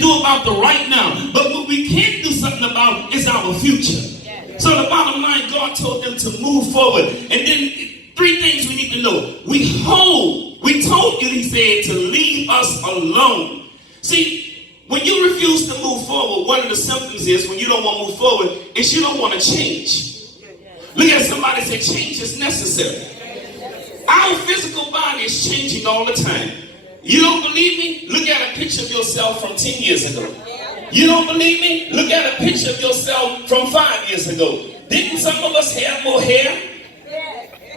do about the right now. But what we can do something about is our future. So the bottom line, God told them to move forward. And then 3 things we need to know. We told you, he said, to leave us alone. See, when you refuse to move forward, one of the symptoms is when you don't want to move forward, is you don't want to change. Look at somebody and say, change is necessary. Our physical body is changing all the time. You don't believe me? Look at a picture of yourself from 10 years ago. You don't believe me? Look at a picture of yourself from 5 years ago. Didn't some of us have more hair?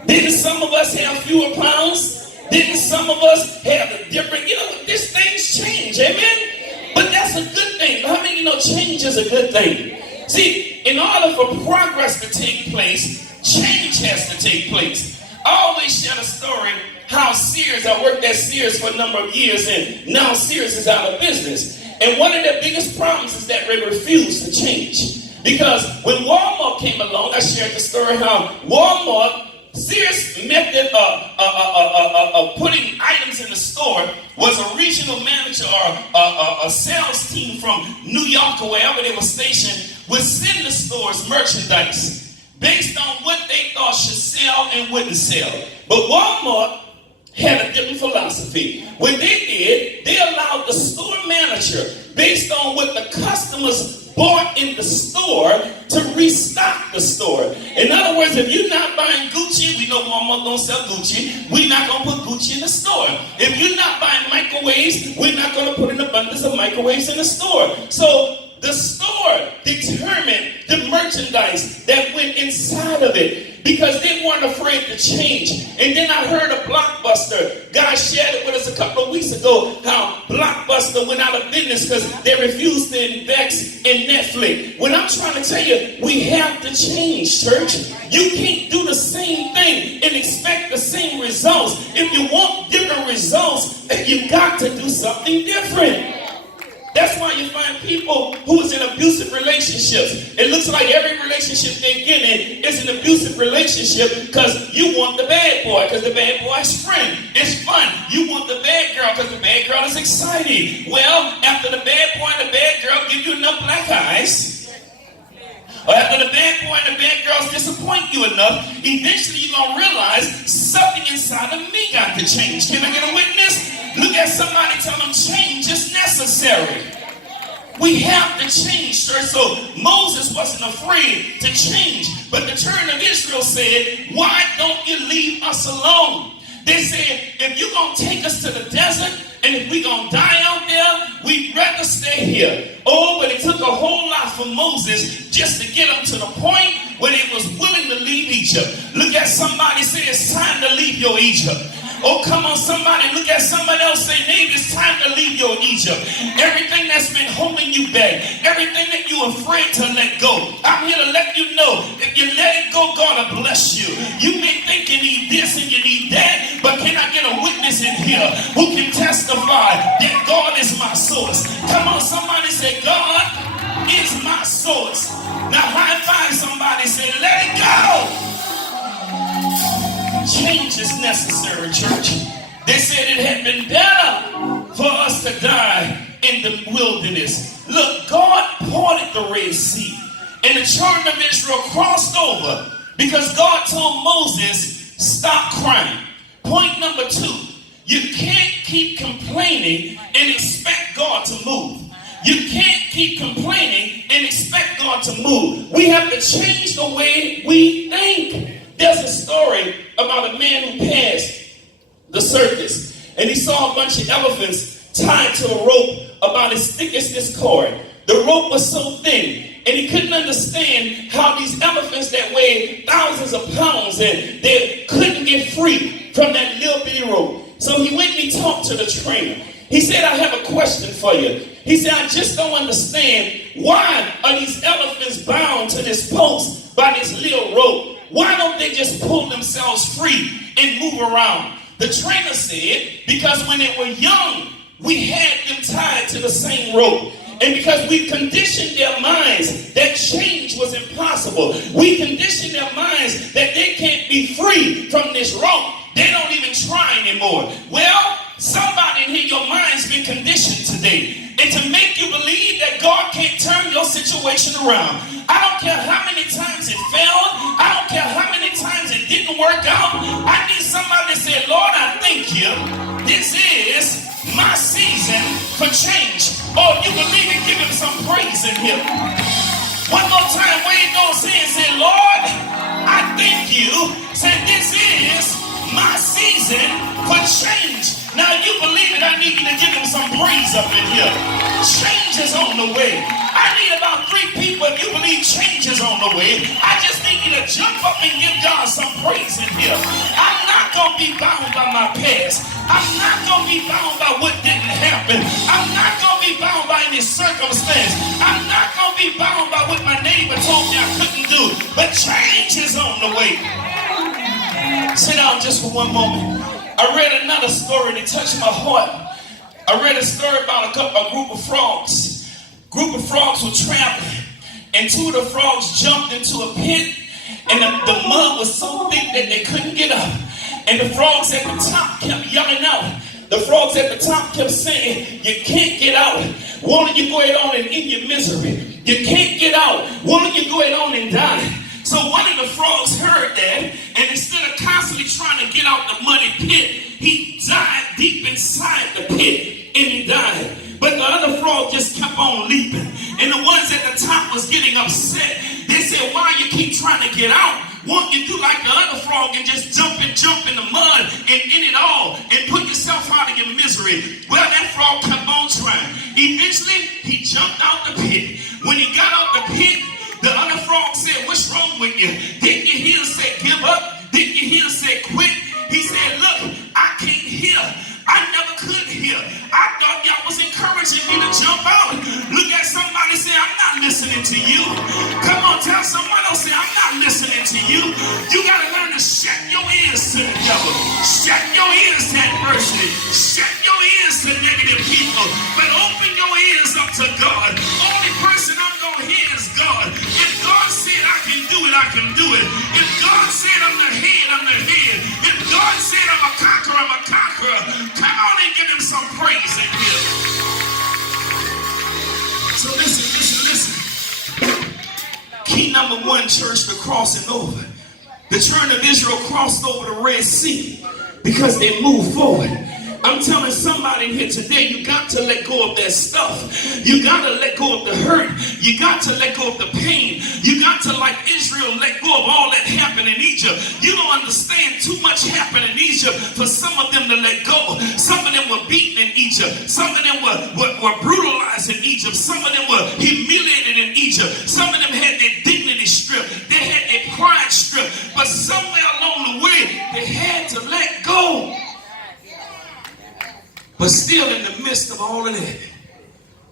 Didn't some of us have fewer pounds? Didn't some of us have a different, these things change, amen? But that's a good thing. How many change is a good thing? See, in order for progress to take place, change has to take place. I always share the story how Sears, I worked at Sears for a number of years, and now Sears is out of business. And one of their biggest problems is that they refuse to change. Because when Walmart came along, I shared the story how Walmart, Sears' method of putting items in the store was a regional manager or a sales team from New York or wherever they were stationed would send the stores merchandise based on what they thought should sell and wouldn't sell. But Walmart had a different philosophy. What they did, they allowed the store manager, based on what the customers bought in the store, to restock the store. In other words, if you're not buying Gucci, we know Walmart don't sell Gucci, we're not going to put Gucci in the store. If you're not buying microwaves, we're not going to put an abundance of microwaves in the store. So the store determined the merchandise that went inside of it because they weren't afraid to change. And then I heard a Blockbuster guy shared it with us a couple of weeks ago how Blockbuster went out of business because they refused to invest in Netflix. When I'm trying to tell you, we have to change, church. You can't do the same thing and expect the same results. If you want different results, you got to do something different. That's why you find people who is in abusive relationships. It looks like every relationship they get in is an abusive relationship because you want the bad boy, because the bad boy is friend. It's fun. You want the bad girl because the bad girl is exciting. Well, after the bad boy and the bad girl give you enough black eyes, or after the bad boy and the bad girls disappoint you enough, eventually you're going to realize something inside of me got to change. Can I get a witness? Look at somebody, tell them change is necessary. We have to change, church. So Moses wasn't afraid to change. But the children of Israel said, why don't you leave us alone? They said, if you're going to take us to the desert, and if we're going to die out there, we'd rather stay here. Oh, but it took a whole lot for Moses just to get them to the point where they was willing to leave Egypt. Look at somebody, say it's time to leave your Egypt. Oh, come on, somebody, look at somebody else, say, neighbor, it's time to leave your Egypt. Everything that's been holding you back, everything that you're afraid to let go, I'm here to let you know, if you let it go, God will bless you. You may think you need this and you need that, but can I get a witness in here who can testify that God is my source? Come on, somebody say, God is my source. Now high five somebody, say, let it go. Change is necessary, church. They said it had been better for us to die in the wilderness. Look, God parted the Red Sea, and the children of Israel crossed over because God told Moses, stop crying. Point number 2, you can't keep complaining and expect God to move. You can't keep complaining and expect God to move. We have to change the way we think. There's a story about a man who passed the circus, and he saw a bunch of elephants tied to a rope about as thick as this cord. The rope was so thin, and he couldn't understand how these elephants that weighed thousands of pounds, and they couldn't get free from that little bitty rope. So he went and he talked to the trainer. He said, I have a question for you. He said, I just don't understand, why are these elephants bound to this post by this little rope? Why don't they just pull themselves free and move around? The trainer said, because when they were young, we had them tied to the same rope. And because we conditioned their minds that change was impossible. We conditioned their minds that they can't be free from this rope. They don't even try anymore. Well, somebody in here, your mind's been conditioned today. And to make you God can't turn your situation around. I don't care how many times it failed. I don't care how many times it didn't work out. I need somebody to say, Lord, I thank you. This is my season for change. Oh, if you believe it, give him some praise in here. One more time, wave those hands, say, Lord, I thank you. Say, this is my season for change. Now you believe it, I need you to give him some praise up in here. Change is on the way. I need about 3 people, if you believe change is on the way. I just need you to jump up and give God some praise in here. I'm not going to be bound by my past. I'm not going to be bound by what didn't happen. I'm not going to be bound by any circumstance. I'm not going to be bound by what my neighbor told me I couldn't do. But change is on the way. Sit down just for one moment. I read another story that touched my heart. I read a story about a group of frogs. Group of frogs were traveling, and 2 of the frogs jumped into a pit, and the mud was so thick that they couldn't get up. And the frogs at the top kept yelling out. The frogs at the top kept saying, you can't get out. Why don't you go ahead on and in your misery? You can't get out. Why don't you go ahead on and die? So one of the frogs heard that, and instead of constantly trying to get out the muddy pit, he dived deep inside the pit, and he died. But the other frog just kept on leaping. And the ones at the top was getting upset. They said, why you keep trying to get out? Won't you do like the other frog and just jump in the mud and in it all and put yourself out of your misery? Well, that frog kept on trying. Eventually, he jumped out the pit. When he got out the pit, the other frog said, what's wrong with you? Didn't you hear him say give up? Didn't you hear him say quit? He said, look, I can't hear. I never could hear. I thought y'all was encouraging me to jump out. Look at somebody, say, I'm not listening to you. Come on, tell someone else, say, I'm not listening to you. You got to learn to shut your ears to the devil. Shut your ears to adversity. Shut your ears to negative people. But open your ears up to God. Only person I'm going to hear is God. If God said I can do it, I can do it. If God said I'm the head, I'm the head. If God said I'm a conqueror, I'm a conqueror. Come on and give him some praise in here. So listen. Key number 1, church, the crossing over. The children of Israel crossed over the Red Sea because they moved forward. I'm telling somebody in here today, you got to let go of that stuff. You got to let go of the hurt. You got to let go of the pain. You got to, like Israel, let go of all that happened in Egypt. You don't understand, too much happened in Egypt for some of them to let go. Some of them were beaten in Egypt. Some of them were brutalized in Egypt. Some of them were humiliated in Egypt. Some of them had their dignity stripped. They had their pride stripped. But somewhere along the way, they had to let go. But still, in the midst of all of that,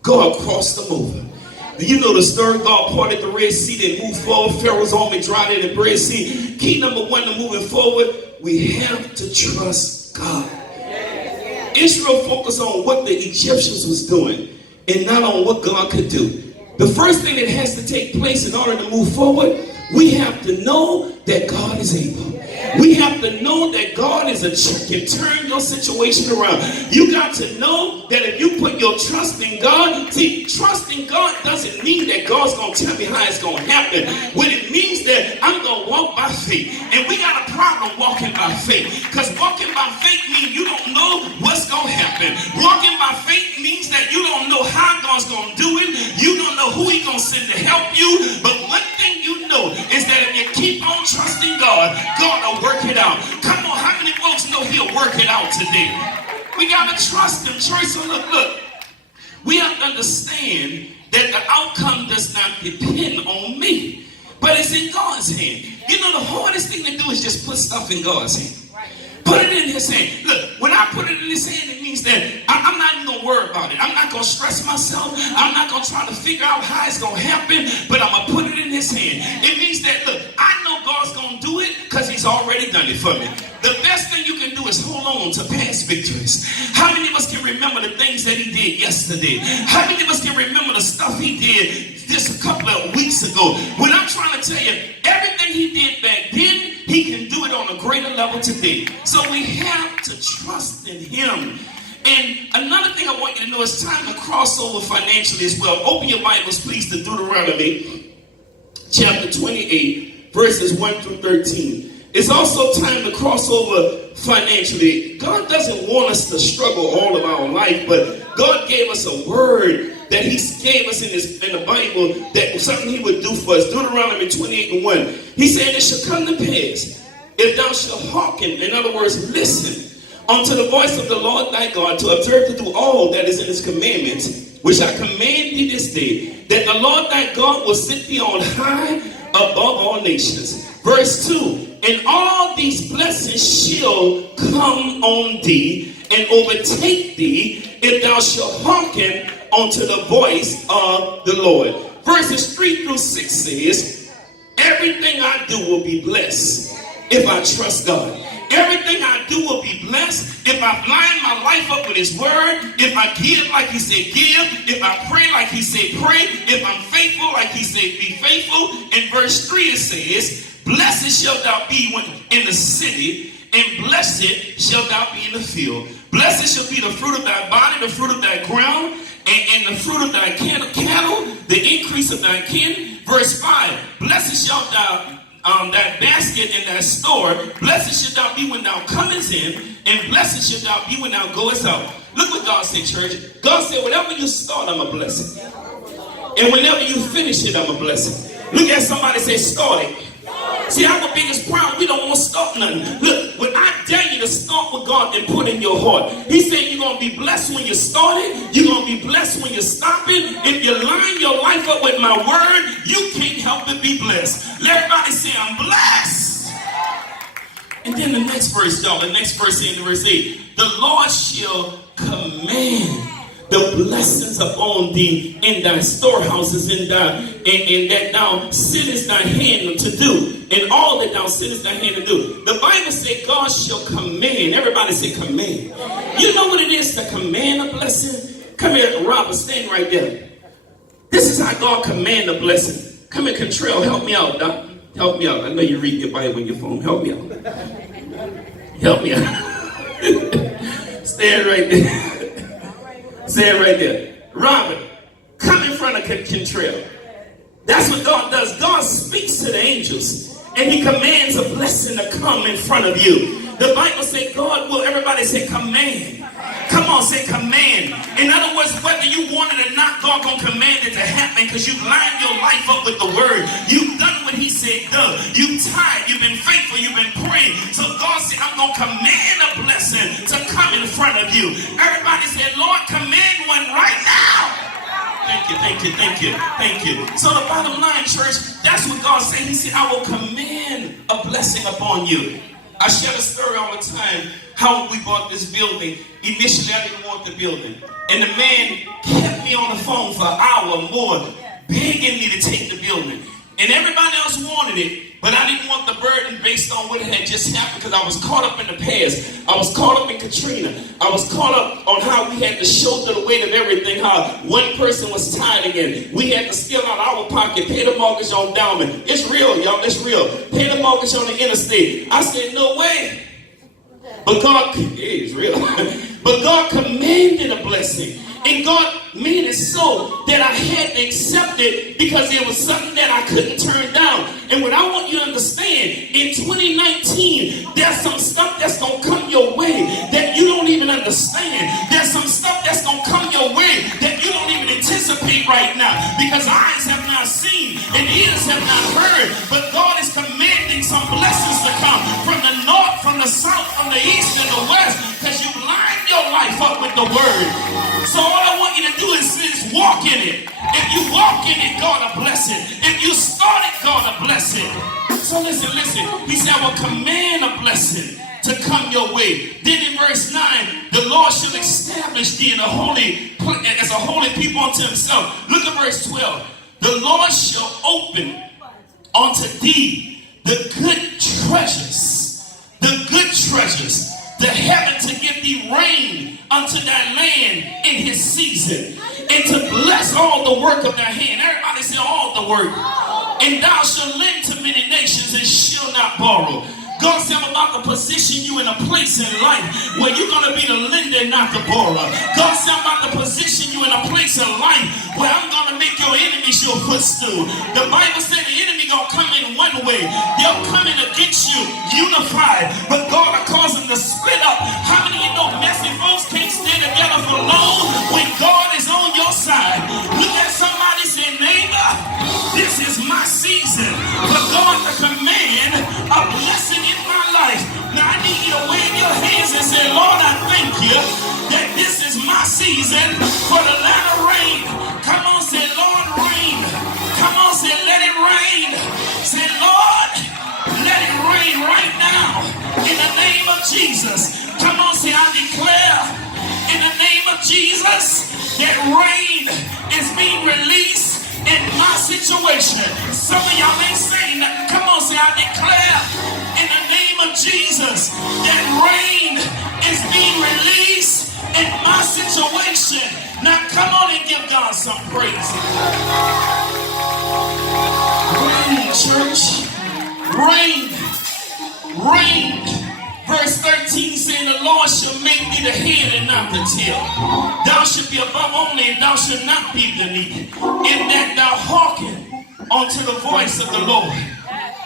God crossed them over. You know the story. God parted the Red Sea. They moved forward. Pharaoh's army dried in the Red Sea. Key number 1 to moving forward, we have to trust God. Israel focused on what the Egyptians was doing and not on what God could do. The first thing that has to take place in order to move forward, we have to know that God is able. We have to know that God is can turn your situation around. You got to know that if you put your trust in God, see, trust in God doesn't mean that God's going to tell me how it's going to happen. What it means that I'm going to walk by faith. And we got a problem walking by faith. Because walking by faith means you don't know what's going to happen. Walking by faith means that you don't know how God's going to do it. You don't know who he's going to send to help you. But one thing you know is that if you keep on trusting God, God will work it out. Come on, how many folks know he'll work it out today? We got to trust him, church. So look, we have to understand that the outcome does not depend on me, but it's in God's hand. You know, the hardest thing to do is just put stuff in God's hand. Put it in his hand. Look, when I put it in his hand, it means that I'm not even going to worry about it. I'm not going to stress myself. I'm not going to try to figure out how it's going to happen, but I'm going to put it in his hand. It means that, look, I know God's going to do it because he's already done it for me. The best thing you can do is hold on to past victories. How many of us can remember the things that he did yesterday? How many of us can remember the stuff he did just a couple of weeks ago? When I'm trying to tell you, everything he did back then, he can do it on a greater level today. So we have to trust in him. And another thing I want you to know, it's time to cross over financially as well. Open your Bibles, please, to Deuteronomy chapter 28, verses 1 through 13. It's also time to cross over financially. God doesn't want us to struggle all of our life, but God gave us a word that he gave us in the Bible, that something he would do for us. Deuteronomy 28 and 1. He said, it shall come to pass, if thou shalt hearken, in other words, listen unto the voice of the Lord thy God, to observe to do all that is in his commandments, which I command thee this day, that the Lord thy God will set thee on high above all nations. Verse 2, and all these blessings shall come on thee and overtake thee, if thou shalt hearken unto the voice of the Lord. Verses 3 through 6 says, everything I do will be blessed if I trust God. Everything I do will be blessed if I line my life up with his word, if I give like he said give, if I pray like he said pray, if I'm faithful like he said be faithful. In verse 3 it says, blessed shalt thou be in the city, and blessed shalt thou be in the field. Blessed shall be the fruit of thy body, the fruit of thy ground, and the fruit of thy cattle, the increase of thy kin. Verse 5, blessed shalt thou thy basket and thy store. Blessed shalt thou be when thou comest in, and blessed shalt thou be when thou goest out. Look what God said, church. God said, whatever you start, I'm a blessing. And whenever you finish it, I'm a blessing. Look at somebody, say, start it. See, our biggest problem, we don't want to start nothing. Look, when I dare you to start with God and put in your heart, he said you're going to be blessed when you start it. You're going to be blessed when you stop it. If you line your life up with my word, you can't help but be blessed. Let everybody say, I'm blessed. And then the next verse, y'all, the next verse in verse 8, the Lord shall command the blessings upon thee in thy storehouses, and that thou sittest thy hand to do, and all that thou sittest thy hand to do. The Bible said God shall command. Everybody say command. You know what it is to command a blessing? Come here, Robert, stand right there. This is how God command a blessing. Come here, Contrell, help me out, Doc. Help me out. I know you read your Bible on your phone. Help me out. Help me out. Stand right there. Say it right there. Robert, come in front of Contrell. That's what God does. God speaks to the angels, and he commands a blessing to come in front of you. The Bible says God will, everybody say command. Come on, say command. In other words, whether you want it or not, God gonna command it to happen, because you've lined your life up with the word. You've done what he said done. You've tithed, you've been faithful, you've been praying. So God said, I'm gonna command a blessing to come in front of you. Everybody said, Lord, command one right now. Thank you, thank you, thank you, thank you. So the bottom line, church, that's what God said. He said, I will command a blessing upon you. I share the story all the time, how we bought this building. Initially, I didn't want the building. And the man kept me on the phone for an hour or more, begging me to take the building. And everybody else wanted it, but I didn't want the burden based on what had just happened, because I was caught up in the past. I was caught up in Katrina. I was caught up on how we had to shoulder the weight of everything, how one person was tied again. We had to steal out our pocket, pay the mortgage on Dowman. It's real, y'all, it's real. Pay the mortgage on the interstate. I said, no way. But God, it's real. But God commanded a blessing. And God made it so that I had to accept it, because it was something that I couldn't turn down. And what I want you to understand, in 2019, there's some stuff that's going to come your way that you don't even understand. There's some stuff that's going to come your way that you don't even anticipate right now, because eyes have not seen and ears have not heard. But God is commanding some blessings to come from the north, from the south, from the east, and the west, because you lined your life up with the word. So all I want you to do is walk in it. If you walk in it, God will bless it. If you start it, God will bless it. So listen. He said, I will command a blessing to come your way. Then in verse 9, the Lord shall establish thee in as a holy people unto himself. Look at verse 12. The Lord shall open unto thee the good treasures, the heaven, to give thee rain unto thy land in his season, and to bless all the work of thy hand. Everybody say all the work. And thou shalt lend to many nations and shall not borrow. God said, I'm about to position you in a place in life where you're going to be the lender, not the borrower. God said, I'm about to position you in a place in life where I'm going to make your enemies your footstool. The Bible said the enemy going to come in one way. They'll come in against you, unified. But God will cause them to split up. How many of you know messy folks can't stand together for long when God is on your side? Look at somebody, say, neighbor, this is my season for God to command a blessing in my life. Now I need you to wave your hands and say, Lord, I thank you that this is my season for the latter rain. Come on, say, Lord, rain. Come on, say, let it rain. Say, Lord, let it rain right now in the name of Jesus. Come on, say, I declare in the name of Jesus that rain is being released in my situation. Some of y'all ain't saying nothing. Come on, say, I declare in the name of Jesus that rain is being released in my situation. Now come on and give God some praise. Rain, church. Rain. Rain. Verse 13 saying, the Lord shall make thee the head and not the tail. Thou shalt be above only, and thou shalt not be beneath. In that thou hearken unto the voice of the Lord.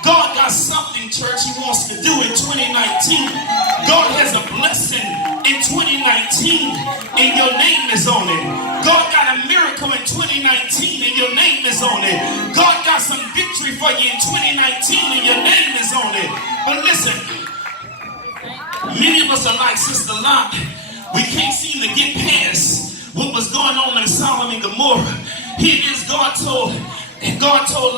God got something, church, he wants to do in 2019. God has a blessing in 2019, and your name is on it. God got a miracle in 2019, and your name is on it. God got some victory for you in 2019, and your name is on it. But listen, many of us are like Sister Lot. We can't seem to get past what was going on in Sodom and Gomorrah. Here it is, God told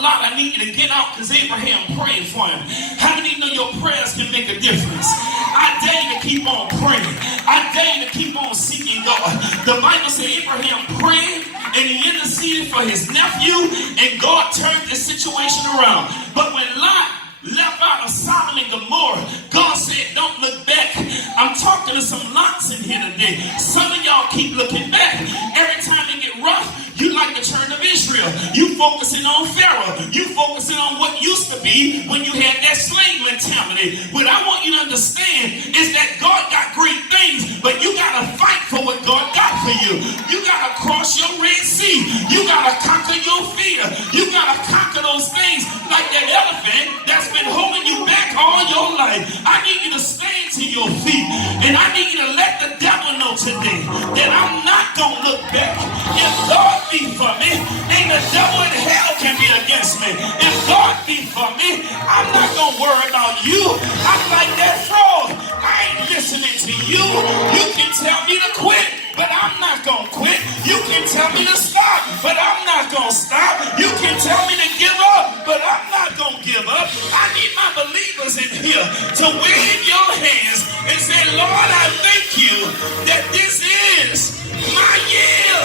Lot, I need you to get out because Abraham prayed for him. How many know your prayers can make a difference? I dare you to keep on praying. I dare you to keep on seeking God. The Bible says Abraham prayed and he interceded for his nephew, and God turned the situation around. But when Lot left out of Sodom and Gomorrah, God said, don't look back. I'm talking to some Lots in here today. Some of y'all keep looking back. Every time it get rough, you like the children of Israel. You focusing on Pharaoh. You focusing on what used to be when you had that slave mentality. What I want you to understand is that God got great things, but you got to fight for what God got for you. You got to cross your Red Sea. You got to conquer your fear. You got to conquer those things like that elephant that's been holding you back all your life. I need you to stand to your feet, and I need you to let the devil know today that I'm not going to look back. If God be for me, ain't the devil in hell can be against me. If God be for me, I'm not going to worry about you. I'm like that frog. I ain't listening to you. You can tell me to quit, but I'm not going to quit. You can tell me to stop, but I'm not going to stop. You can tell me to give up, but I'm not going to give up. I need my believers in here to wave your hands and say, Lord, I thank you that this is my year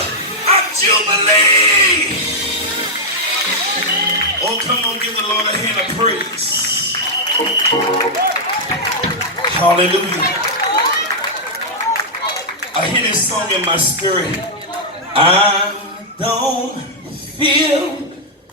of Jubilee. Oh, come on, give the Lord a hand of praise. Hallelujah. I hear this song in my spirit. I don't feel